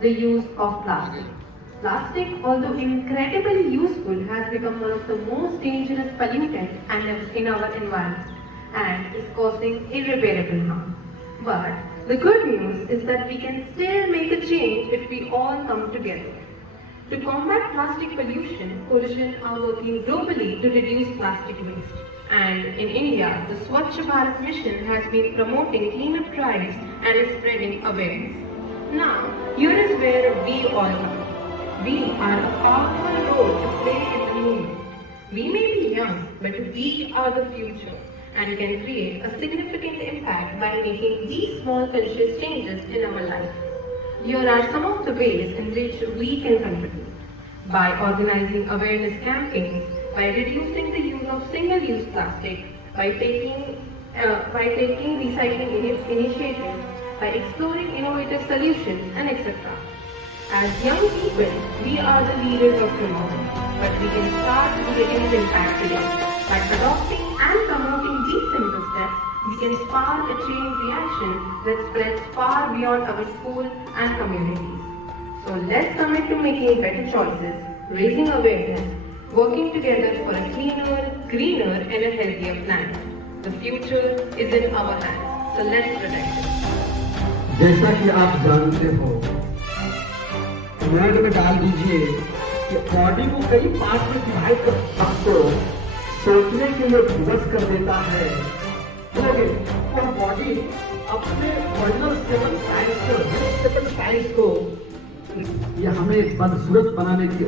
the use of plastic. Plastic, although incredibly useful, has become one of the most dangerous pollutants in our environment and is causing irreparable harm. But the good news is that we can still make a change if we all come together. To combat plastic pollution, coalitions are working globally to reduce plastic waste. And in India, the Swachh Bharat mission has been promoting cleanup drives and is spreading awareness. Now, here is where we all come. We are a powerful role to play in the movement. We may be young, but we are the future and can create a significant impact by making these small conscious changes in our life. Here are some of the ways in which we can contribute. By organizing awareness campaigns, by reducing the use of single-use plastic, by taking recycling initiatives, by exploring innovative solutions, and etc. As young people, we are the leaders of tomorrow, but we can start creating an impact today. By adopting and promoting these simple steps, we can spark a chain reaction that spreads far beyond our school and communities. So let's commit to making better choices, raising awareness, working together for a cleaner, greener and a healthier planet. The future is in our hands, so let's protect it. जैसा कि आप जानते हो, word में डाल दीजिए कि body को कई पार्ट में डिवाइड कर सकते हो, सोचने के लिए विवश कर देता है। और बॉडी अपने ओरिजिनल स्टेबल साइंस को ये हमें बदसूरत बनाने की